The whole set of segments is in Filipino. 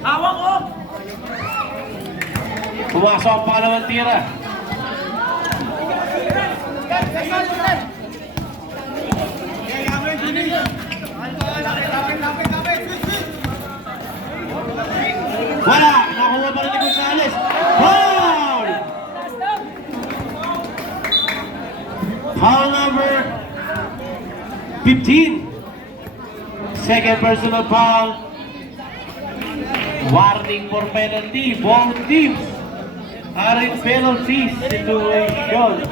Hawak ko! Pumasok ang pangalawang tira. Wala! Nakuha pa rin ni Gonzales. Foul! Foul number 15. Second personal foul. Warning for penalty. Both teams are in penalty situation.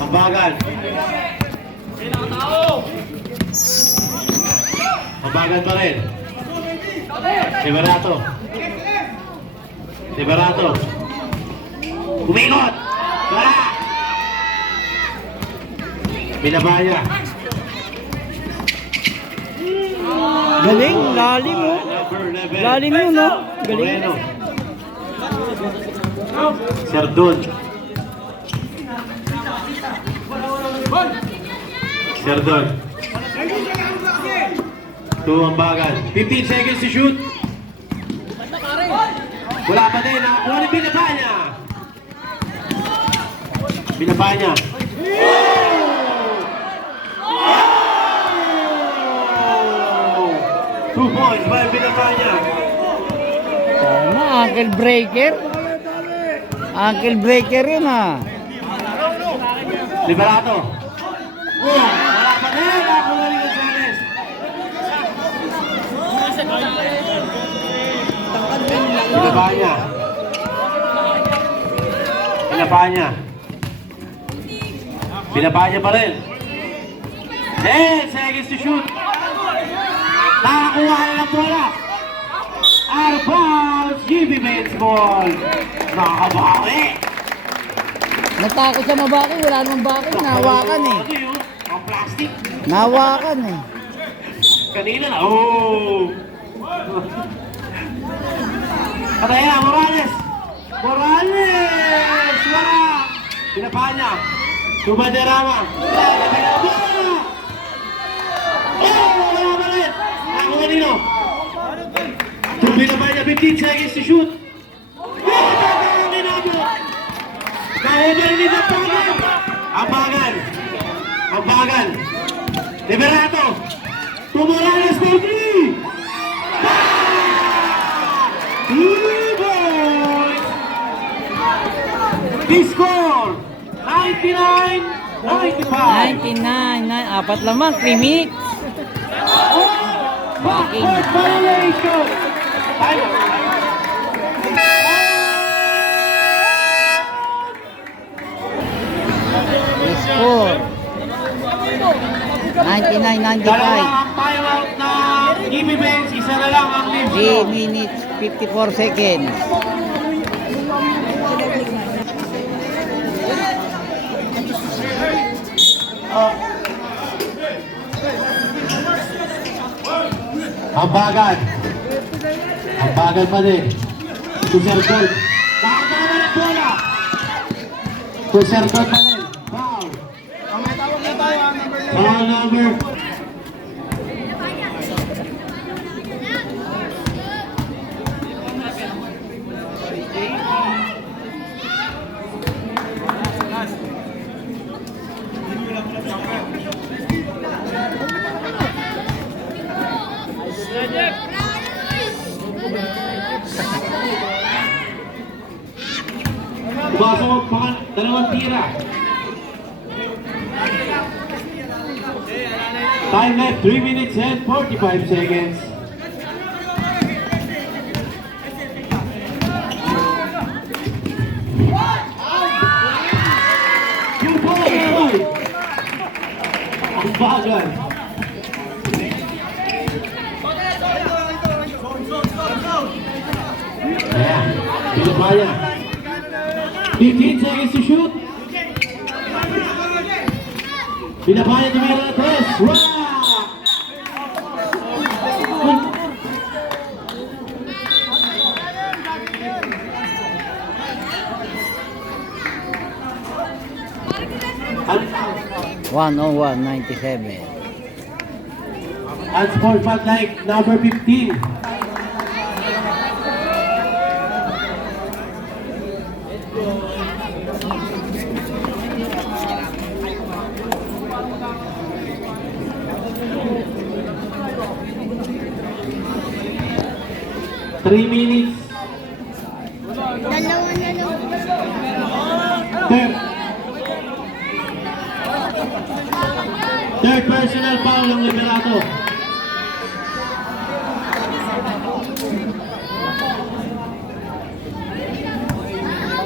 Mabagal. Mabagal pa rin. Liberato. Liberato. Umikot. Wala. Binabaya. Galing, lalim mo. Lalim mo, no? Galing. Moreno. Serdon. Serdon. Tuwambagan. 15 seconds to shoot. Wala pa din. Nakakuha ni Binabanya. Binabanya. 2 points by Binabanya. Tama, ankle breaker. Ankle breaker yun, ha. Liberato. Wala pa din. Nakakuha ni Gonzales. Binabanya. Binabanya. Binabanya pa rin. 10 seconds to shoot. Nakakuha na ng bola. Arbounds, GB Men's ball. Nakabawi. Natakot sa mabaki, wala namang baki. Nahawakan eh. Ano yun? Ang plastic. Nahawakan eh. Kanina na. Oh! Pataya, Morales! Morales! Wala! Pinapanya. Tumaderama. Oh! Wala pa rin! Ako kanino? Pinapanya, 15 seconds to shoot. Kahover ni Zapagan! Ambagan! Ambagan! Liberato! Tumorales for 3! E-boys! The score! 99-95! 99, apat lamang, 3 minutes. Backcourt violation! Time out. Score 99-95. Dalawa ang timeout na GB Benz, isa na lang ang lead. 3 minutes 54 seconds. Ambagan. Ambagan pa din. Kuserdon. Nakagawa ng bola. Kuserdon pa din. Foul. Foul number. Pasok ang dalawang tira. Time left 3 minutes and 45 seconds. Yung ball! Ang bagal. Ayan, pinapaya. 15 seconds to shoot. Pinapaya ni Mirates. Wow! 101.97. Unsportsman like number 15. Three minutes. Dalawa na lang. Third personal foul ng Liberato.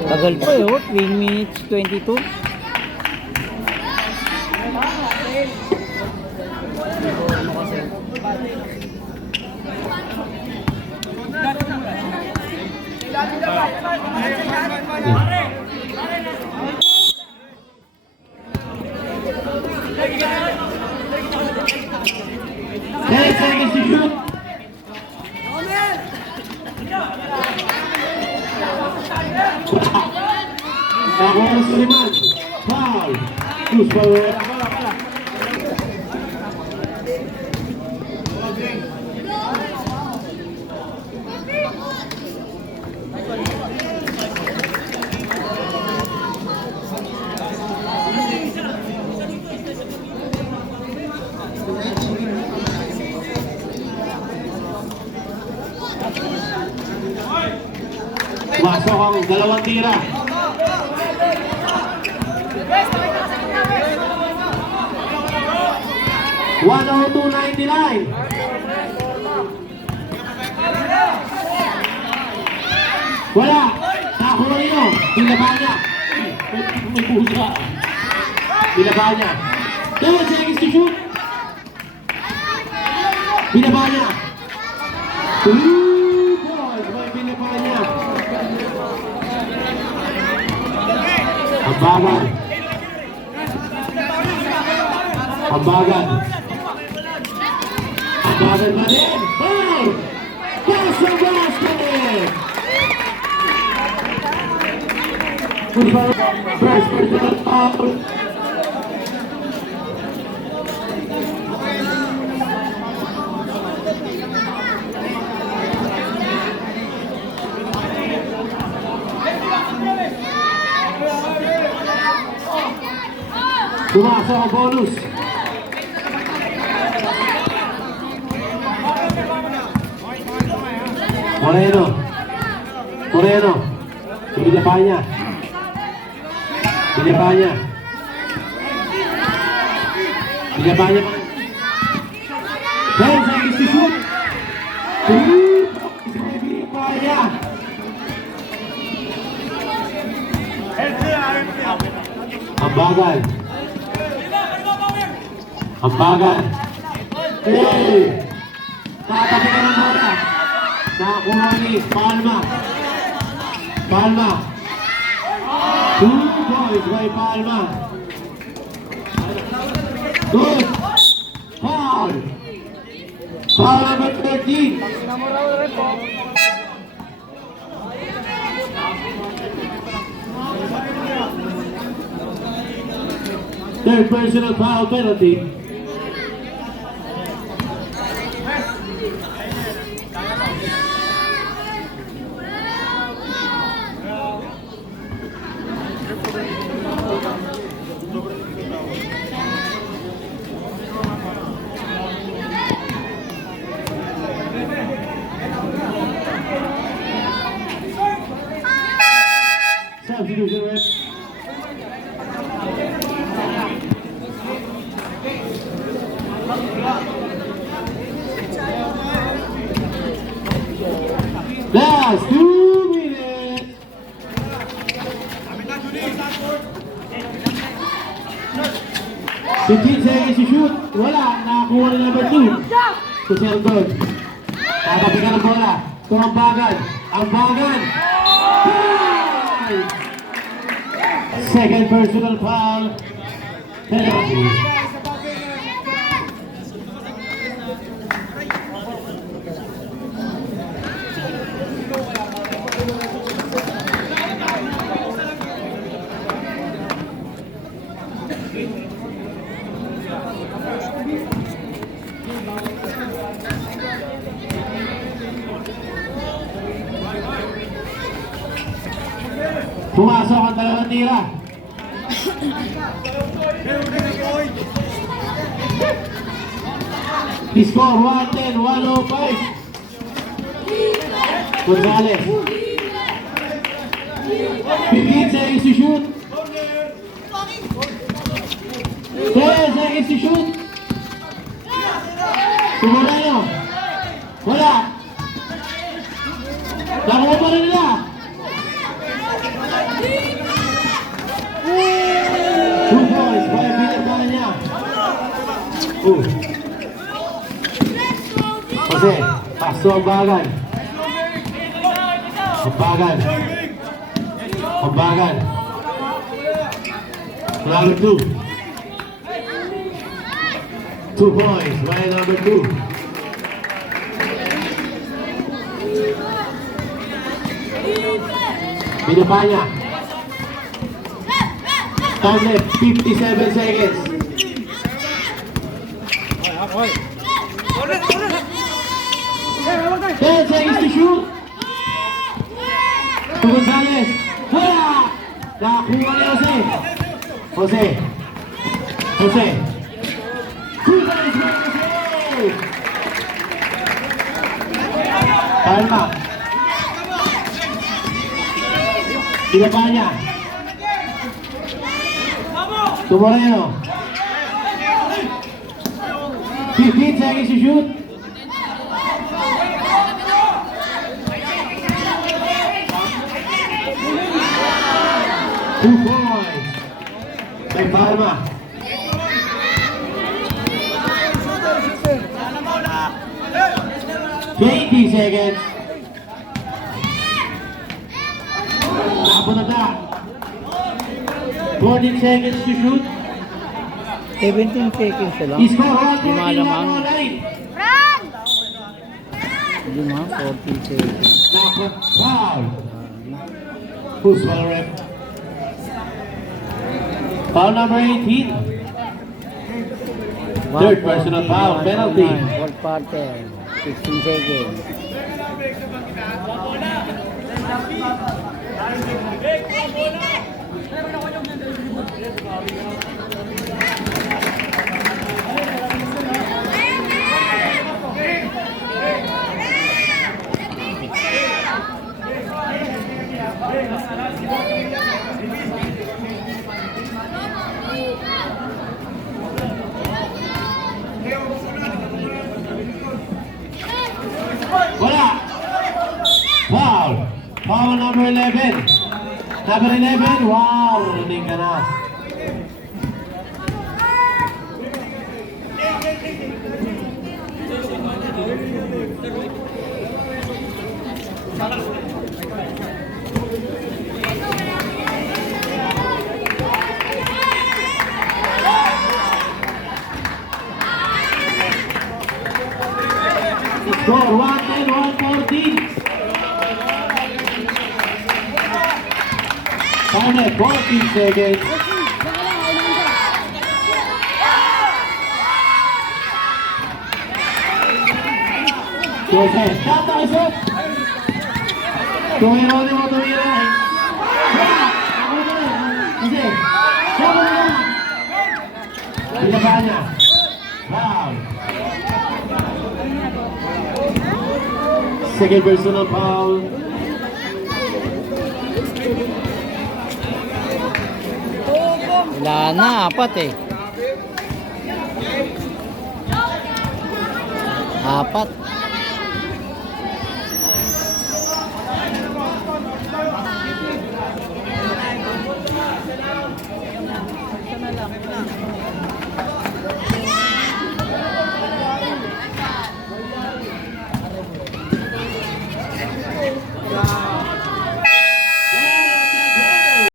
Tagal pa eh, 3 minutes 22. Ten seconds to shoot. Nakuha si Liman. Foul. Choose forward. Masok ang dalawang tira. $102.99. Wala. Nakakuha nyo. Binaba niya. May pusa. Binaba niya. 2 seconds to shoot. Binaba niya. 2 points. May binaba niya. Ambagan. Ambagan. Ambagan na rin. Foul! Pass the basket! First personal foul. Pumasok ang bonus. Moreno. Moreno. Binaba niya. Binaba niya. Binaba niya. 10 seconds to shoot. Binaba niya. Ambagan. Ambagan. Hey! Tatabi ka ng bola. Nakakuha ni Palma. Palma. 2 points by Palma. Good. Foul. Foul number 13. Third personal foul penalty. Substitution ref. Last 2 minutes. 15 seconds to shoot. Wala. Nakakuha ni number 2. To Sheldon. Tatabi ka ng bola. Ito ang bagan. Ang bagan. Second personal foul. Penalty. Pumasok ang dalawang tira. Score 110, 105. Gonzales. 15 seconds to shoot. 10 seconds to shoot. Tumulayo. Wala. Nakuha pa rin nila. Two points. Kaya pinagdaan niya. Jose, pasto ang bagan. Ang bagan. Ang bagan. Number 2. 2 points. By number 2. Binapanya. Time left, 57 seconds. 10 seconds to shoot. Gonzales. Wala! Nakakuha ni Jose. Jose. Jose. Gonzales by Jose. Palma. Binapanya. Tumoreno. 15 seconds to shoot. Two points. Kay Palma. Twenty seconds. Napunta na. 14 seconds to shoot. 17 seconds na lang. Score 1 Lima lamang. Run! 14 seconds. Foul. Who's foul rep? Foul number 18. Third personal foul, penalty. Fourth quarter. 16 seconds. Wala. Foul. Foul number 11. Number 11. Wow. Running ka na. Score 110, 114. Time at 14 seconds. Jose, tata isot. Tumiro ni mo, tumiro. Ako na rin. Jose, siya mo na. Binabanya. Foul. Second personal foul. Wala na, apat eh. Apat.